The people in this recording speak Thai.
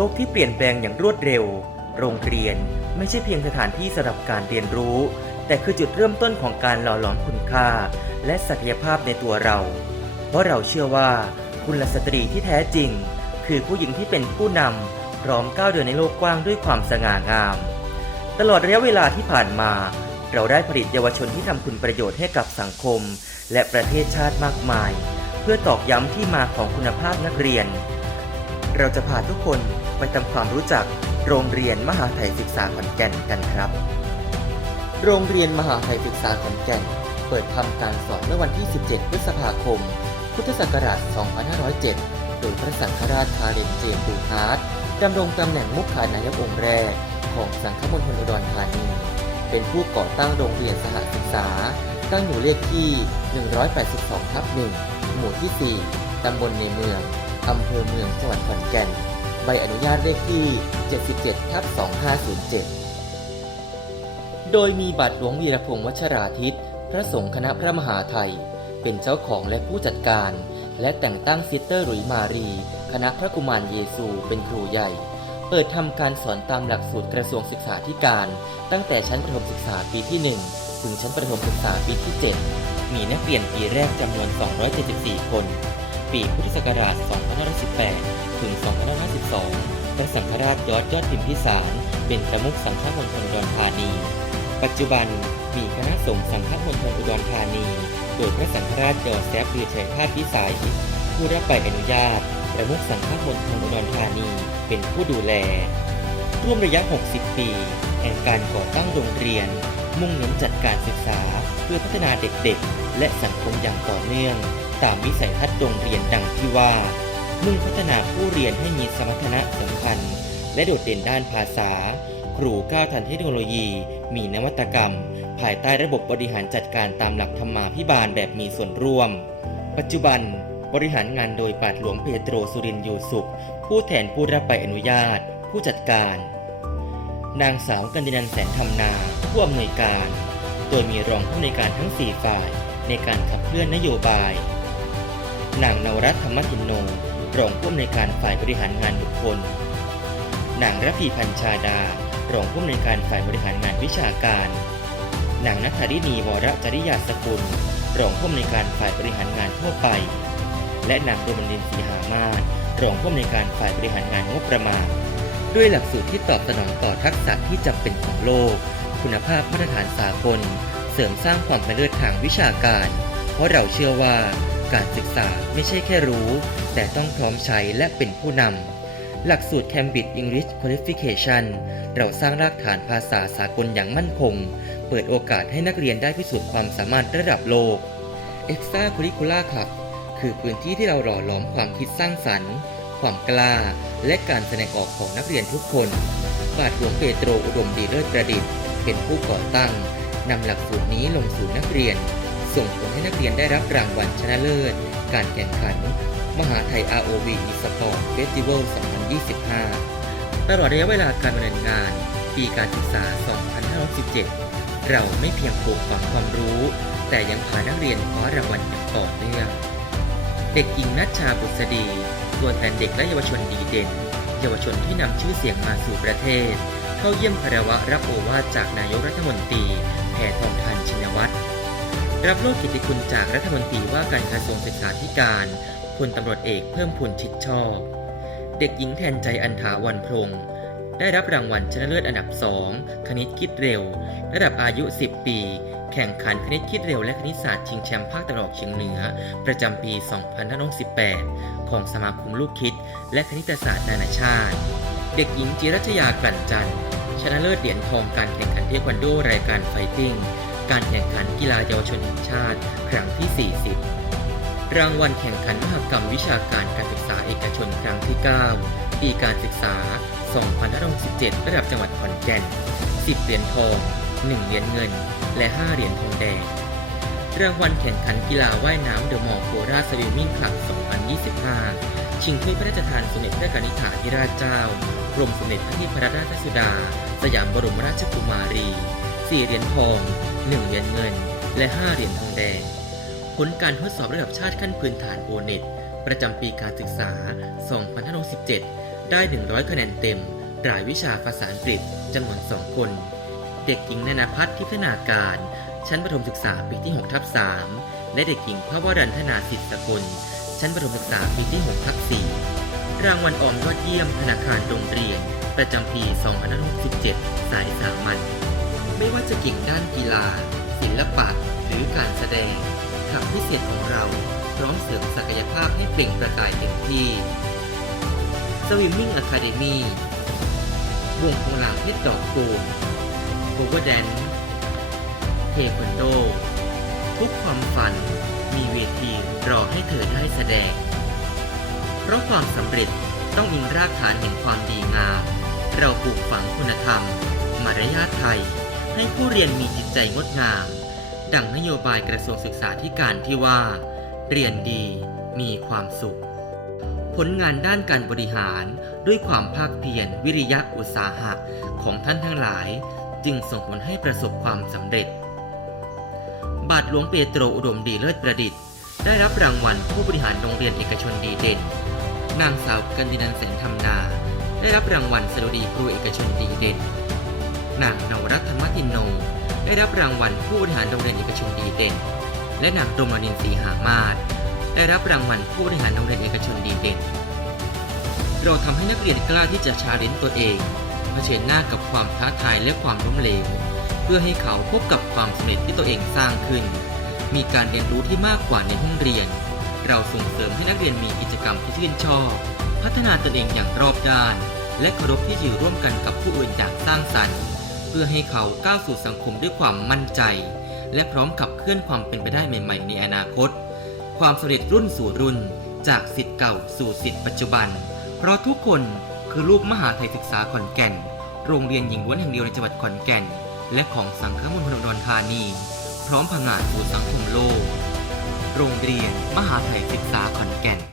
โลกที่เปลี่ยนแปลงอย่างรวดเร็ว โรงเรียนไม่ใช่เพียงสถานที่สำหรับการเรียนรู้ แต่คือจุดเริ่มต้นของการหล่อหลอมคุณค่า และศักยภาพในตัวเรา เพราะเราเชื่อว่าคุณลสตรีที่แท้จริง คือผู้หญิงที่เป็นผู้นำพร้อมก้าวเดินในโลกกว้างด้วยความสง่างาม ตลอดระยะเวลาที่ผ่านมา เราได้ผลิตเยาวชนที่ทำคุณประโยชน์ให้กับสังคม และประเทศชาติมากมาย เพื่อตอกย้ำที่มาของคุณภาพนักเรียน เราจะพาทุกคนไปทำความรู้จักโรงเรียนมหาไทยศึกษาขอนแก่นกันครับ โรงเรียนมหาไทยศึกษาขอนแก่น เปิดทำการสอนเมื่อวันที่ 17 พฤษภาคม พุทธศักราช 2507 โดยพระสังฆราชคาเรนเจมส์บูฮาร์ดดำรงตำแหน่งมุขานายกองค์แรก ของสังฆมณฑลอุดรธานี เป็นผู้ก่อตั้งโรงเรียนสหศึกษา ตั้งอยู่เลขที่ 182 ทับ 1 หมู่ที่ 4 ตำบลในเมือง อำเภอเมืองจังหวัดขอนแก่น ใบอนุญาตเลขที่ 77ทับ2507 โดยมีบัตรหลวงวีรพงษ์วัชราทิต พระสงฆ์คณะพระมหาไทย เป็นเจ้าของและผู้จัดการ และแต่งตั้งซิสเตอร์หลุยมารี คณะพระกุมารเยซูเป็นครูใหญ่ เปิดทำการสอนตามหลักสูตรกระทรวงศึกษาธิการ ตั้งแต่ชั้นประถมศึกษาปีที่ 1 ถึงชั้นประถมศึกษาปีที่ 7 มีนักเรียนปีแรกจำนวน 274 คน ปีพุทธศักราช 2518 ถึง 2552 พระสังฆราชยอดยอดพิมพิสาร เป็นประมุขสังฆมณฑลอุดรธานี ปัจจุบันมีคณะสงฆ์สังฆมณฑลอุดรธานี โดยพระสังฆราชยอดแซฟลือชัยภาพพิสัย ผู้รับใบอนุญาต ประมุขสังฆมณฑลอุดรธานี เป็นผู้ดูแล ร่วมระยะ 60 ปี แห่งการก่อตั้งโรงเรียน มุ่งเน้นจัดการศึกษา เพื่อพัฒนาเด็กๆ และสังคมอย่างต่อเนื่อง ตามวิสัยทัศน์โรงเรียนดังที่ว่า มุ่งพัฒนาผู้เรียนให้มีสมรรถนะสำคัญ และโดดเด่นด้านภาษา ครูก้าวทันเทคโนโลยี มีนวัตกรรม ภายใต้ระบบบริหารจัดการตามหลักธรรมาภิบาลแบบมีส่วนร่วม ปัจจุบันบริหารงานโดยปาดหลวงเปโตรสุรินยูสุข ผู้แทนผู้รับใบอนุญาต ผู้จัดการ นางสาวกันดินันแสนธรรมนา ผู้อำนวยการ โดยมีรองผู้อำนวยการทั้ง 4 ฝ่าย ในการขับเคลื่อนนโยบาย นางนวรัตธรรมทินโน รองผู้อำนวยการฝ่ายบริหารงานบุคคล นางระพีพันชาดา รองผู้อำนวยการฝ่ายบริหารงานวิชาการ นางนัทธรินีวรจริยาสกุล รองผู้อำนวยการฝ่ายบริหารงานทั่วไป และนางโรมนินศรีหามาศรองผู้อำนวยการฝ่ายบริหารงานงบประมาณ ด้วยหลักสูตรที่ตอบสนองต่อทักษะที่จำเป็นของโลก คุณภาพมาตรฐานสากล เสริมสร้างความเป็นเลิศทางวิชาการ เพราะเราเชื่อว่า การศึกษาไม่ใช่แค่รู้ แต่ต้องพร้อมใช้และเป็นผู้นำ หลักสูตร Cambridge English Qualification เราสร้างรากฐานภาษาสากลอย่างมั่นคง เปิดโอกาสให้นักเรียนได้พิสูจน์ความสามารถระดับโลก Extra Curricular Club คือพื้นที่ที่เราหล่อหลอมความคิดสร้างสรรค์ ความกล้า และการแสดงออกของนักเรียนทุกคนบาทหลวงเปโตรอุดมดีเลิศประดิษฐ์ เป็นผู้ก่อตั้งนำหลักสูตรนี้ลงสู่นักเรียน ส่งผลให้นักเรียนได้รับรางวัลชนะเลิศ การแข่งขัน มหาไทย ROV eSport Festival 2025 ตลอดระยะเวลาการดำเนินงาน ปีการศึกษา 2517 เราไม่เพียงปลูกฝังความรู้ แต่ยังพานักเรียนคว้ารางวัลอย่างต่อเนื่อง เด็กหญิงนัชชาบุษดีตัวแทนเด็กและเยาวชนดีเด่น เยาวชนที่นำชื่อเสียงมาสู่ประเทศ เข้าเยี่ยมคารวะรับโอวาทจากนายกรัฐมนตรีแพทองทานชินวัตร รับโลกกิตติคุณจากรัฐมนตรีว่าการกระทรวงศึกษาธิการพลตำรวจเอกเพิ่มพูนชิดชอบ เด็กหญิงแทนใจอันถาวันพงศ์ได้รับรางวัลชนะเลิศอันดับ 2 คณิตคิดเร็ว ระดับอายุ 10 ปี แข่งขันคณิตคิดเร็วและคณิตศาสตร์ชิงแชมป์ภาคตะวันออกเฉียงเหนือ ประจำปี 2518 ของสมาคมลูกคิด และคณิตศาสตร์นานาชาติ เด็กหญิงจิรัชยากลั่นจันทร์ชนะเลิศเหรียญทองการแข่งขันเทควันโดรายการไฟติ้ง การแข่งขันกีฬาเยาวชนแห่งชาติ ครั้งที่ 40 รางวัลแข่งขันมหกรรมวิชาการการศึกษาเอกชนครั้งที่ 9 ปีการศึกษา 2567 ระดับจังหวัดขอนแก่น 10 เหรียญทอง 1 เหรียญเงิน และ 5 เหรียญทองแดง รางวัลแข่งขันกีฬาว่ายน้ำเดอะมอลล์โคราชสวิมมิ่งคลับ 2025 ชิงถ้วยพระราชทานสมเด็จพระกนิษฐาธิราชเจ้า กรมสมเด็จพระเทพรัตนราชสุดา สยามบรมราชกุมารี 4 เหรียญทอง 1 เหรียญเงิน และ 5 เหรียญทองแดง ผลการทดสอบระดับชาติขั้นพื้นฐานโอเน็ตประจำปีการศึกษา 2567ได้ 100 คะแนนเต็ม รายวิชาภาษาอังกฤษจำนวน 2 คน เด็กหญิงนานาพัฒน์ทิพนาการ ชั้นประถมศึกษาปีที่6ทับ3และเด็กหญิงพระวรันธนาสิทธิสกุลชั้นประถมศึกษาปีที่6ทับ4รางวัลออมยอดเยี่ยมธนาคารโรงเรียน ประจำปี 2567 สายสามัญ ไม่ว่าจะเก่งด้านกีฬา ศิลปะ หรือการแสดงขับพิเศษของเราพร้อมเสริมศักยภาพให้เปล่งประกายเต็มที่ Swimming Academy วงโงลางเพชรดอกโกนโคเวอร์แดนเทควันโด ทุกความฝันมีเวทีรอให้เธอได้แสดง เพราะความสำเร็จต้องอิงรากฐานแห่งความดีงาม เราปลูกฝังคุณธรรม มารยาทไทย ให้ผู้เรียนมีจิตใจงดงาม ดังนโยบายกระทรวงศึกษาธิการที่ว่า เรียนดีมีความสุข ผลงานด้านการบริหารด้วยความภาคเพียรวิริยะอุตสาหะของท่านทั้งหลาย จึงส่งผลให้ประสบความสำเร็จ บาทหลวงเปโตรอุดมดีเลิศประดิษฐ์ได้รับรางวัลผู้บริหารโรงเรียนเอกชนดีเด่น นางสาวกันดินันแสนธรรมนา ได้รับรางวัลสดุดีครูเอกชนดีเด่น นางนวรัตธรรมตินโน ได้รับรางวัลผู้บริหารโรงเรียนเอกชนดีเด่น และนางตรมนินทรีหามาศได้รับรางวัลผู้บริหารโรงเรียนเอกชนดีเด่น เราทำให้นักเรียนกล้าที่จะชาเลนจ์ตัวเองเผชิญหน้ากับความท้าทายและความล้มเหลว เพื่อให้เขาพบกับความสำเร็จที่ตัวเองสร้างขึ้น มีการเรียนรู้ที่มากกว่าในห้องเรียน เราส่งเสริมให้นักเรียนมีกิจกรรมที่ชื่นชอบ พัฒนาตนเองอย่างรอบด้าน และเคารพที่อยู่ร่วมกันกับผู้อื่นอย่างสร้างสรรค์ เพื่อให้เขาก้าวสู่สังคมด้วยความมั่นใจ และพร้อมขับเคลื่อนความเป็นไปได้ใหม่ ๆ ในอนาคต ความสำเร็จรุ่นสู่รุ่น จากสิทธิ์เก่าสู่สิทธิ์ปัจจุบัน เพราะทุกคนคือลูกมหาไทยศึกษาขอนแก่น โรงเรียนหญิงล้วนแห่งเดียวในจังหวัดขอนแก่น และของสังคมณฑลอุดรธานี พร้อมผงาดสู่สังคมโลก โรงเรียนมหาไทยศึกษาขอนแก่น